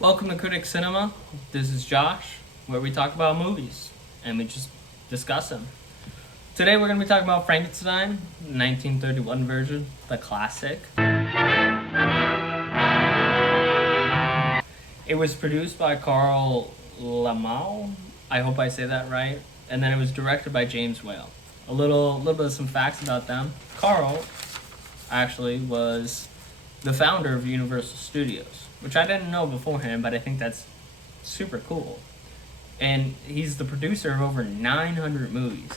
Welcome to Critic Cinema. This is Josh, where we talk about movies and we just discuss them. Today we're going to be talking about Frankenstein, 1931 version, the classic. It was produced by Carl Lamau. I hope I say that right. And then it was directed by James Whale. A little bit of some facts about them. Carl actually was the founder of Universal Studios, which I didn't know beforehand, but I think that's super cool. And he's the producer of over 900 movies.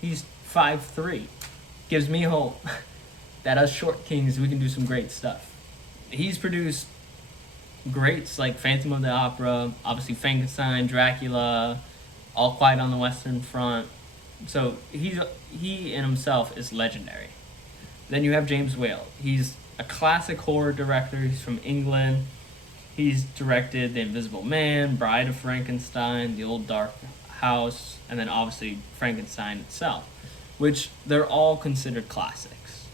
He's 5'3". Gives me hope that us short kings, we can do some great stuff. He's produced greats like Phantom of the Opera, obviously Frankenstein, Dracula, All Quiet on the Western Front. So he in himself is legendary. Then you have James Whale. He's a classic horror director. He's from England. He's directed The Invisible Man, Bride of Frankenstein, The Old Dark House, and then obviously Frankenstein itself, which they're all considered classics.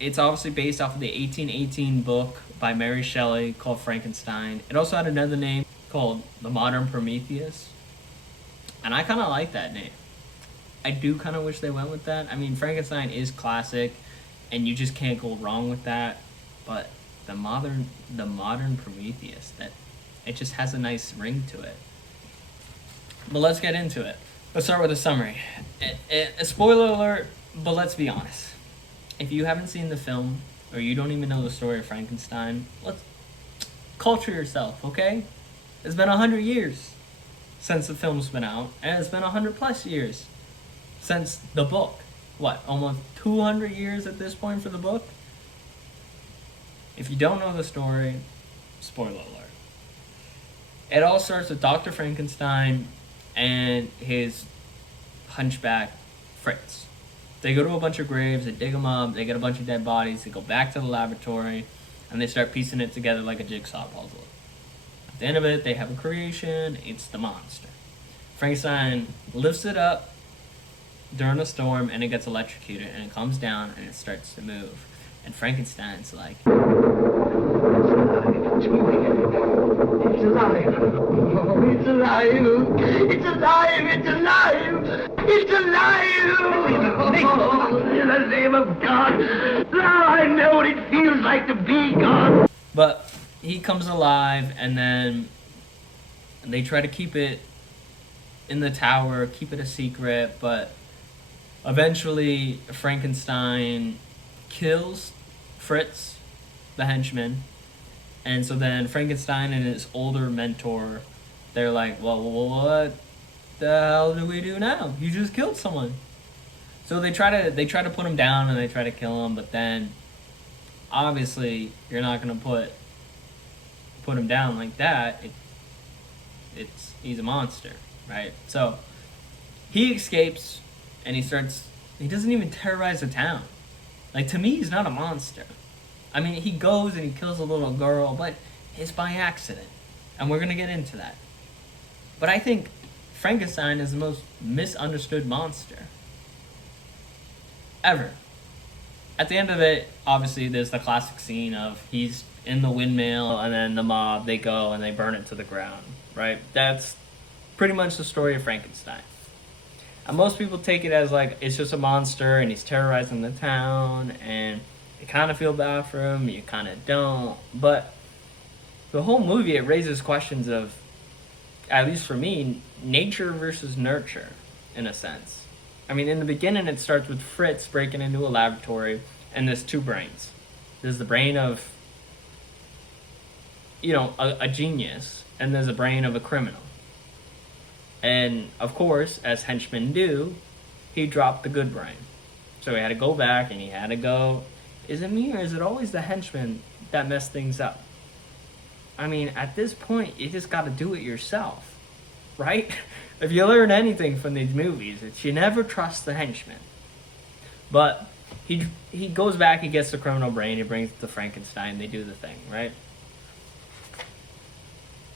It's obviously based off of the 1818 book by Mary Shelley called Frankenstein. It also had another name called The Modern Prometheus, and I kind of like that name. I do kind of wish they went with that. I mean, Frankenstein is classic, and you just can't go wrong with that. But the modern Prometheus, that it just has a nice ring to it. But let's get into it. Let's start with a summary. A spoiler alert, but let's be honest. If you haven't seen the film, or you don't even know the story of Frankenstein, let's culture yourself, okay? It's been 100 years since the film's been out, and it's been 100 plus years since the book. What, almost 200 years at this point for the book? If you don't know the story, spoiler alert. It all starts with Dr. Frankenstein and his hunchback, Fritz. They go to a bunch of graves, they dig them up, they get a bunch of dead bodies, they go back to the laboratory, and they start piecing it together like a jigsaw puzzle. At the end of it, they have a creation, it's the monster. Frankenstein lifts it up during a storm, and it gets electrocuted, and it comes down, and it starts to move. And Frankenstein's like, It's alive. Oh, it's alive. It's alive. It's alive. It's alive. Oh, in the name of God. Now I know what it feels like to be God. but he comes alive, and then they try to keep it in the tower, keep it a secret, but eventually Frankenstein kills Fritz, the henchman. And so then Frankenstein and his older mentor, they're like, well, what the hell do we do now? You just killed someone. So they try to put him down, and they try to kill him, but then obviously you're not gonna put him down like that. He's a monster, right? So he escapes, and he doesn't even terrorize the town. Like, to me, he's not a monster. I mean, he goes and he kills a little girl, but it's by accident. And we're going to get into that. But I think Frankenstein is the most misunderstood monster ever. At the end of it, obviously, there's the classic scene of he's in the windmill, and then the mob, they go and they burn it to the ground, right? That's pretty much the story of Frankenstein. And most people take it as like it's just a monster and he's terrorizing the town, and you kind of feel bad for him, you kind of don't. But the whole movie, it raises questions of, at least for me, nature versus nurture, in a sense. I mean, in the beginning, it starts with Fritz breaking into a laboratory, and there's two brains. There's the brain of, a genius, and there's a brain of a criminal. And, of course, as henchmen do, he dropped the good brain. So he had to go back, and he had to go, is it me, or is it always the henchmen that mess things up? I mean, at this point, you just got to do it yourself, right? If you learn anything from these movies, it's you never trust the henchmen. But he goes back, he gets the criminal brain, he brings it to Frankenstein, they do the thing, right?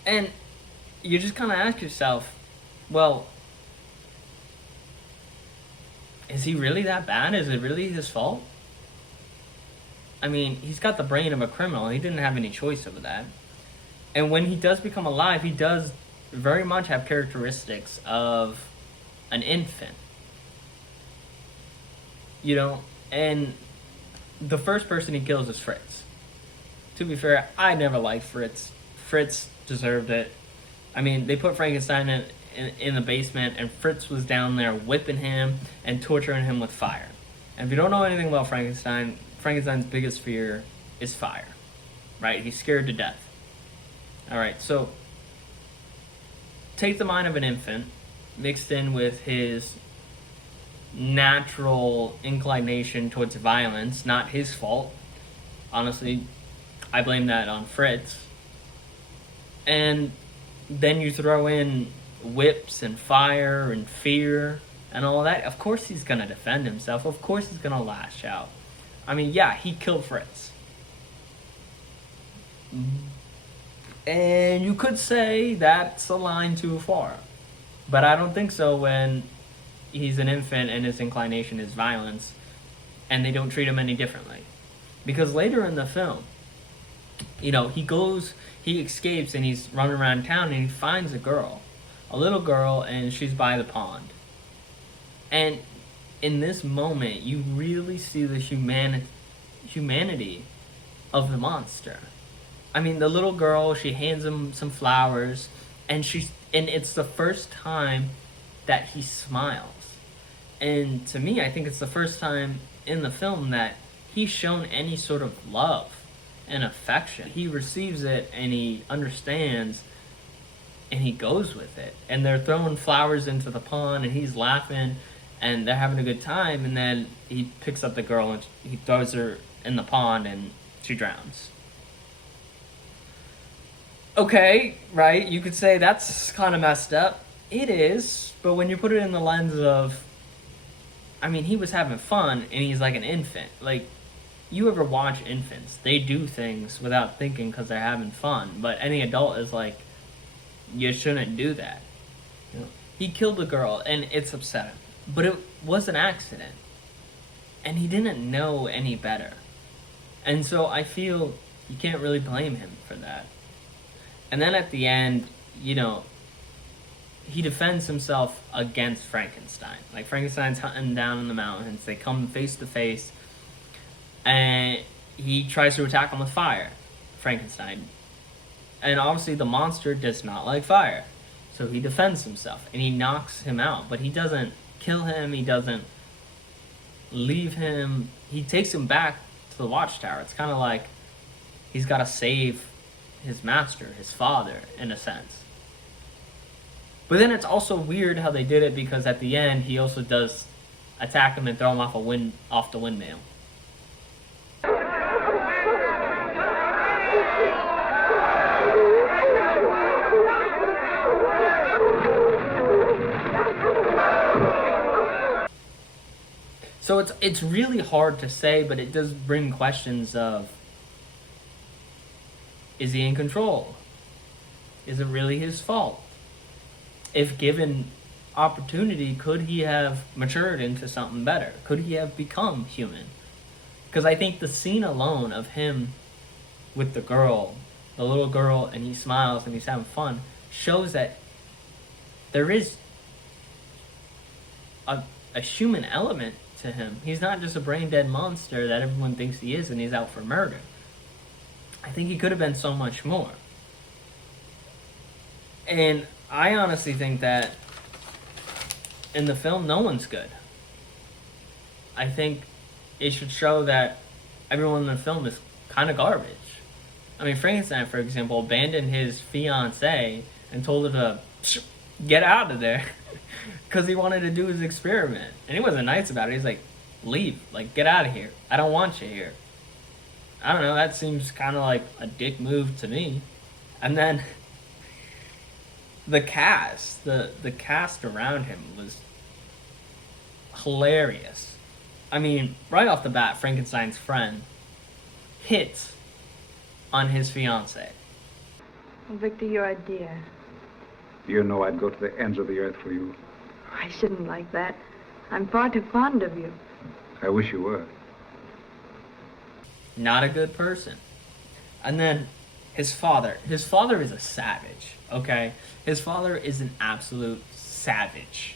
And you just kind of ask yourself, well, is he really that bad? Is it really his fault? I mean, he's got the brain of a criminal. He didn't have any choice over that. And when he does become alive, he does very much have characteristics of an infant. You know, and the first person he kills is Fritz. To be fair, I never liked Fritz. Fritz deserved it. I mean, they put Frankenstein in the basement, and Fritz was down there whipping him and torturing him with fire. And if you don't know anything about Frankenstein, Frankenstein's biggest fear is fire, right? He's scared to death. All right, so take the mind of an infant mixed in with his natural inclination towards violence, not his fault. Honestly, I blame that on Fritz. And then you throw in whips and fire and fear and all that. Of course he's going to defend himself. Of course he's going to lash out. I mean, yeah, he killed Fritz. And you could say that's a line too far. But I don't think so when he's an infant and his inclination is violence and they don't treat him any differently. Because later in the film, you know, he escapes and he's running around town and he finds a little girl, and she's by the pond. And in this moment, you really see the humanity of the monster. I mean, the little girl, she hands him some flowers, and it's the first time that he smiles. And to me, I think it's the first time in the film that he's shown any sort of love and affection. He receives it and he understands and he goes with it. And they're throwing flowers into the pond and he's laughing and they're having a good time, and then he picks up the girl and he throws her in the pond and she drowns. Okay, right, you could say that's kind of messed up. It is, but when you put it in the lens of, I mean, he was having fun and he's like an infant. Like, you ever watch infants? They do things without thinking because they're having fun. But any adult is like, you shouldn't do that. You know? He killed the girl and it's upsetting. But it was an accident. And he didn't know any better. And so I feel you can't really blame him for that. And then at the end, you know, he defends himself against Frankenstein. Like, Frankenstein's hunting down in the mountains. They come face to face. And he tries to attack him with fire, Frankenstein. And obviously the monster does not like fire. So he defends himself. And he knocks him out. But he doesn't kill him. He doesn't leave him. He takes him back to the watchtower. It's kind of like he's got to save his master, his father, in a sense. But then it's also weird how they did it, because at the end he also does attack him and throw him off the windmill. So it's really hard to say, but it does bring questions of, is he in control? Is it really his fault? If given opportunity, could he have matured into something better? Could he have become human? Because I think the scene alone of him with the little girl, and he smiles and he's having fun, shows that there is a human element to him. He's not just a brain-dead monster that everyone thinks he is and he's out for murder. I think he could have been so much more. And I honestly think that in the film, no one's good. I think it should show that everyone in the film is kind of garbage. I mean, Frankenstein, for example, abandoned his fiancée and told her to get out of there because he wanted to do his experiment. And he wasn't nice about it. He's like, leave, like, get out of here. I don't want you here. I don't know, that seems kind of like a dick move to me. And then the cast around him was hilarious. I mean, right off the bat, Frankenstein's friend hits on his fiancée. Victor, you're a dear. You know I'd go to the ends of the earth for you. I shouldn't like that. I'm far too fond of you. I wish you were. Not a good person. And then His father is a savage, okay? His father is an absolute savage.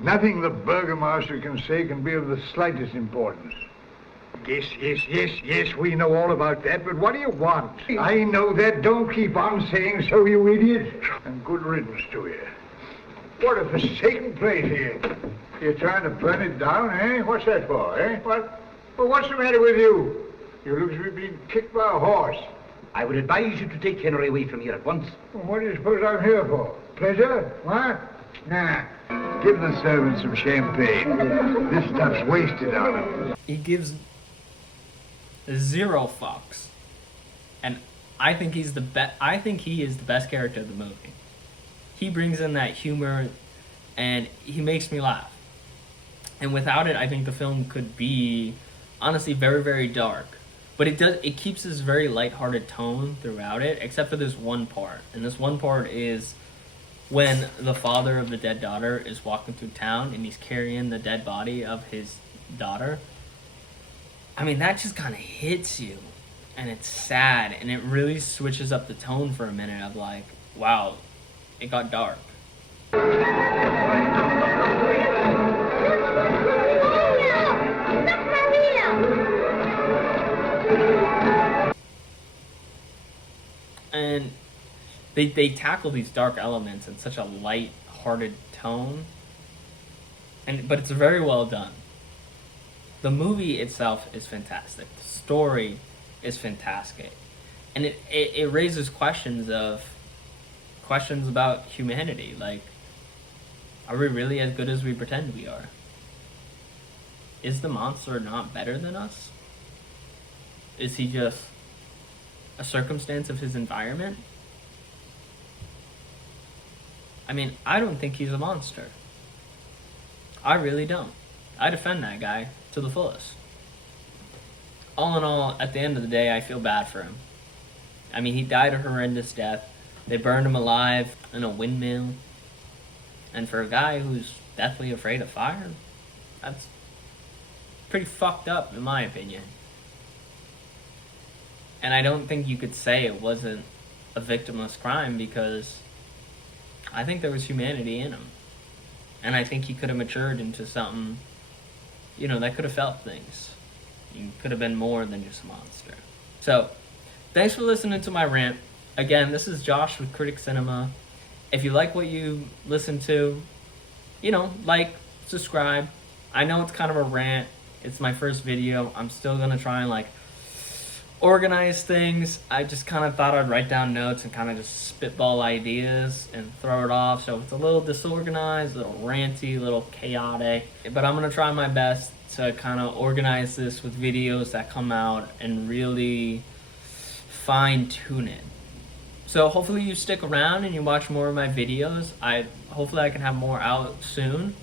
Nothing the burgomaster can say can be of the slightest importance. Yes, we know all about that, but what do you want? I know that. Don't keep on saying so, you idiot. And good riddance to you. What a forsaken place here. You're trying to burn it down, eh? What's that for, eh? What? Well, what's the matter with you? You look as if you're being kicked by a horse. I would advise you to take Henry away from here at once. Well, what do you suppose I'm here for? Pleasure? What? Nah. Give the servants some champagne. This stuff's wasted on them. He gives 0 fucks. And I think he is the best character of the movie. He brings in that humor and he makes me laugh. And without it, I think the film could be honestly very, very dark. But it keeps this very lighthearted tone throughout it, except for this one part. And this one part is when the father of the dead daughter is walking through town and he's carrying the dead body of his daughter. I mean, that just kind of hits you. And it's sad. And it really switches up the tone for a minute of like, wow, it got dark. And they tackle these dark elements in such a light-hearted tone, but it's very well done. The movie itself is fantastic. The story is fantastic, and it raises questions about humanity. Like, are we really as good as we pretend we are? Is the monster not better than us? Is he just a circumstance of his environment? I mean, I don't think he's a monster. I really don't. I defend that guy to the fullest. All in all, at the end of the day, I feel bad for him. I mean, he died a horrendous death. They burned him alive in a windmill. And for a guy who's deathly afraid of fire, that's pretty fucked up, in my opinion. And I don't think you could say it wasn't a victimless crime, because I think there was humanity in him. And I think he could have matured into something, that could have felt things. He could have been more than just a monster. So, thanks for listening to my rant. Again, this is Josh with Critic Cinema. If you like what you listen to, like, subscribe. I know it's kind of a rant. It's my first video. I'm still going to try and, organize things. I just kind of thought I'd write down notes and kind of just spitball ideas and throw it off. So it's a little disorganized, a little ranty, a little chaotic. But I'm going to try my best to kind of organize this with videos that come out and really fine-tune it. So hopefully you stick around and you watch more of my videos. Hopefully I can have more out soon.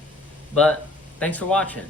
But thanks for watching.